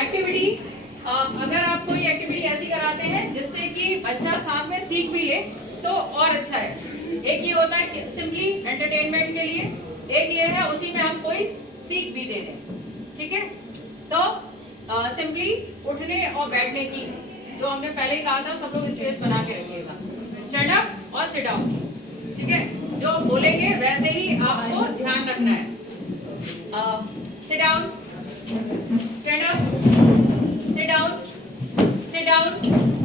Activity, अगर आप कोई एक्टिविटी ऐसी कराते हैं जिससे कि बच्चा साथ में सीख भी ले तो और अच्छा है। एक ये होता है सिंपली एंटरटेनमेंट के लिए, एक ये है उसी में हम कोई सीख भी दे दें। ठीक है, तो सिंपली उठने और बैठने की जो हमने पहले ही कहा था, सब लोग स्पेस बना के रखिएगा, स्टैंड अप और सिट डाउन। ठीक है, जो बोलेंगे वैसे ही आपको ध्यान रखना है। Seat down, stand up, sit down, sit down.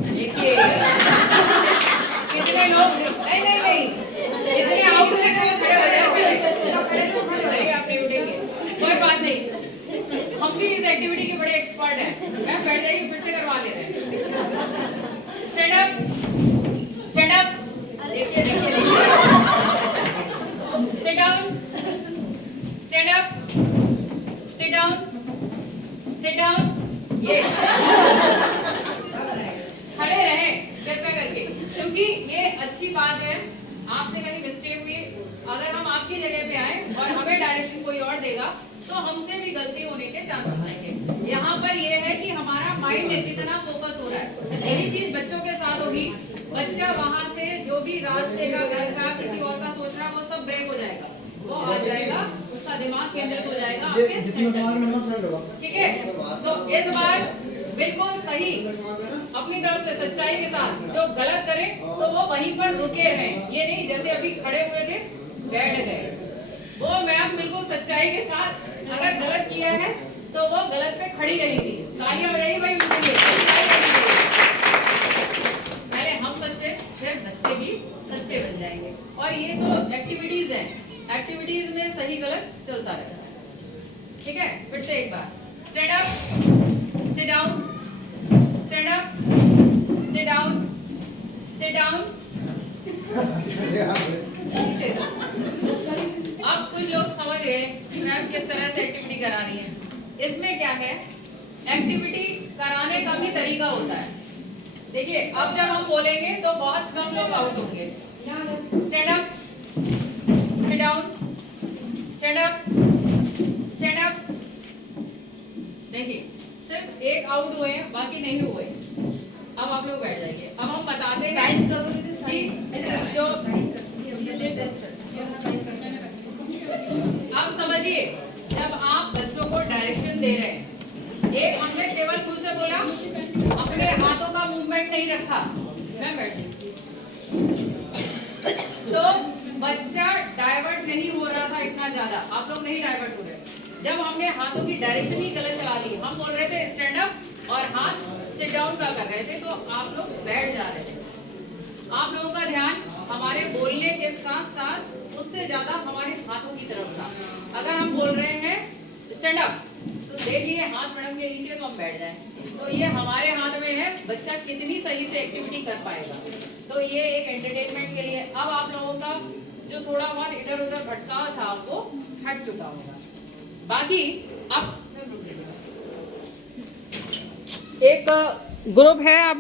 देखिए कितने लोग नहीं इतने आउट हो गए तो खड़े हो जाएंगे, आप नहीं उठेंगे, कोई बात नहीं, हम भी इस एक्टिविटी के बड़े एक्सपर्ट हैं। मैं बैठ जाइए, फिर से करवा ले रहे हैं। स्टैंड अप, स्टैंड अप, देखिए देखिए seat down, stand up, sit down, sit down. ये खड़े रहें कृपया करके, क्योंकि ये अच्छी बात है। आपसे कहीं मिस्टेक हुई, अगर हम आपकी जगह पे आए और हमें डायरेक्शन कोई और देगा तो हमसे भी गलती होने के चांसेस रहेंगे। यहाँ पर ये है कि हमारा माइंड इतना फोकस हो रहा है, यही चीज बच्चों के साथ होगी। बच्चा वहां से जो भी रास्ते का, घर का, किसी और का सोच रहा है, वो सब ब्रेक हो जाएगा, वो आ जाएगा, उसका दिमाग केंद्रित हो जाएगा आपके सेंटर। ठीक है, तो इस बार बिल्कुल सही अपनी तरफ से सच्चाई के साथ, जो गलत करे तो वो वहीं पर रुके रहें, ये नहीं जैसे अभी खड़े हुए थे बैठ गए। वो मैम बिल्कुल सच्चाई के साथ, अगर गलत किया है तो वो गलत पे खड़ी रही थी। तालियां बजाइए भाई उनके लिए। पहले हम सच्चे, फिर बच्चे भी सच्चे बन जाएंगे। और ये तो एक्टिविटीज हैं, एक्टिविटीज में सही गलत चलता रहता है। ठीक है, फिर से एक बार, stand up, sit down, stand up, sit down, sit down, नीचे। अब कुछ लोग समझ गए कि मैम किस तरह से एक्टिविटी करा रही है। इसमें क्या है, एक्टिविटी कराने का भी तरीका होता है। देखिए, अब जब हम बोलेंगे तो बहुत कम लोग आउट होंगे। Stand up, sit down, stand up, stand up. देखिए, सिर्फ एक आउट हुए हैं, बाकी नहीं हुए। अब आप लोग बैठ जाइए। अब हम बताते हैं साइन कर दो जो अब समझिए, जब आप बच्चों को डायरेक्शन दे रहे हैं, एक हमने केवल मुंह से बोला, अपने हाथों का मूवमेंट नहीं रखा, मैं बैठी, तो बच्चा डाइवर्ट नहीं हो रहा था इतना ज्यादा, आप लोग नहीं डाइवर्ट हो रहे। जब हमने हाथों की डायरेक्शन ही गलत चला ली, हम बोल रहे थे स्टैंड अप और हाथ सिट डाउन का कर रहे थे, तो आप लोग बैठ जा रहे थे। आप लोगों का ध्यान हमारे बोलने के साथ साथ उससे ज्यादा हमारे हाथों की तरफ था। अगर हम बोल रहे हैं स्टैंड अप, तो देखिए हाथ मैडम के नीचे, तो हम बैठ जाएं। तो ये हमारे हाथ में है, बच्चा कितनी सही से एक्टिविटी कर पाएगा। तो ये एक एंटरटेनमेंट के लिए। अब आप लोगों का जो थोड़ा बहुत इधर उधर भटका था वो हट चुका होगा। बाकी अब एक ग्रुप है, आप